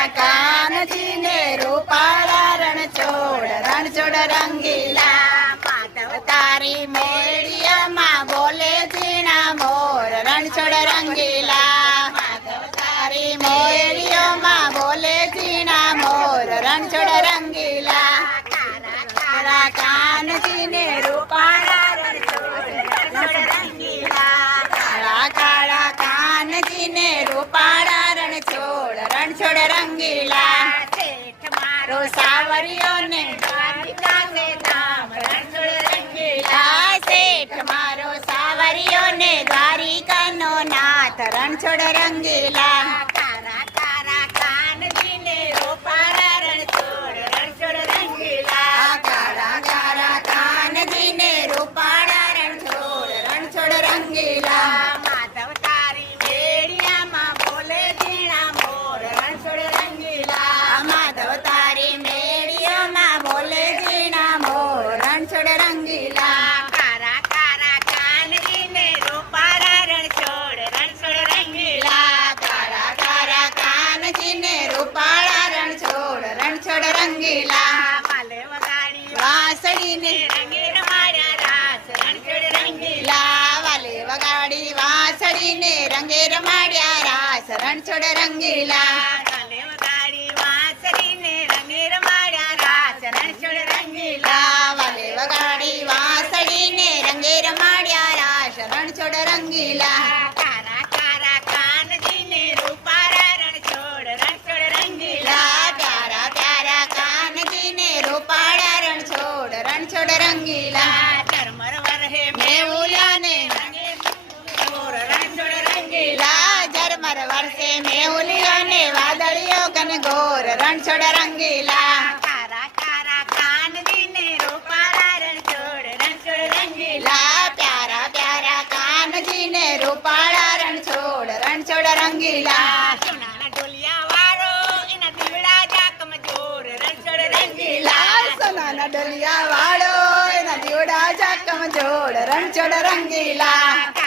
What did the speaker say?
કાળા કાનજી ને રૂપાળા રણછોડ રંગીલા માધવ તારી મેળિયામાં બોલે ઝીણા મોર રણછોડ રંગીલા માધવ તારી મેળિયામાં બોલે ઝીણા મોર રણછોડ રંગીલા કાળા કાનજી ને રૂપાળા રણછોડ રંગીલા કાળા કાનજી ને રૂપાળા રણછોડ રંગીલા શેઠ મારો સાવરિયો ને દ્વારિકા ને ધામ રણછોડ રંગીલા શેઠ મારો સાવરિયો ને દ્વારિકા નો નાથ રણછોડ રંગીલા કાળા કાનજી ને રૂપાળા રણછોડ રંગીલા કાળા કાનજી ને રૂપાળા રણછોડ રંગીલા માધવ તારી મેળિયામાં બોલે ઝીણા મોર રણછોડ રંગીલા માધવ તારી મેળિયામાં બોલે ઝીણા મોર રણછોડ રંગીલા કાળા કાનજી ને રૂપાળા રણછોડ રંગીલા કાળા કાનજી ને રૂપાળા રણછોડ રંગીલા માલે વગાડી વાંસળી ને રંગે રમાડ્યા રાસ રણછોડ રંગીલા વાલે વગાડી વાંસળી ને રંગે રમાડ્યા રાસ રણછોડ રંગીલા વાલે વગાડી વાંસળી ને રંગે રમાડ્યા રાસ રણછોડ રંગીલા વાલે વગાડી વાંસળી ને રંગે રમાડ્યા રાસ રણછોડ રંગીલા કાળા કાનજી ને રૂપાળા રણછોડ રંગીલા પ્યારા કાનજી ને રૂપાળા રણછોડ રંગીલા ઝરમર વરહે મેહુલિયા ને રણછોડ રંગીલા ઝરમર વરસે મેહુલિયા ને વાદળિયો ઘનઘોર રણછોડ રંગીલા કાળા કાનજી ને રૂપાળા રણછોડ રંગીલા પ્યારા કાનજી ને રૂપાળા રણછોડ રંગીલા સોનાના ઢોલિયા વાળો એના દીવડા જાકમ જોર રણછોડ રંગીલા સોનાના ઢોલિયા વાળો એના દીવડા જાકમ જોડ રણછોડ રંગીલા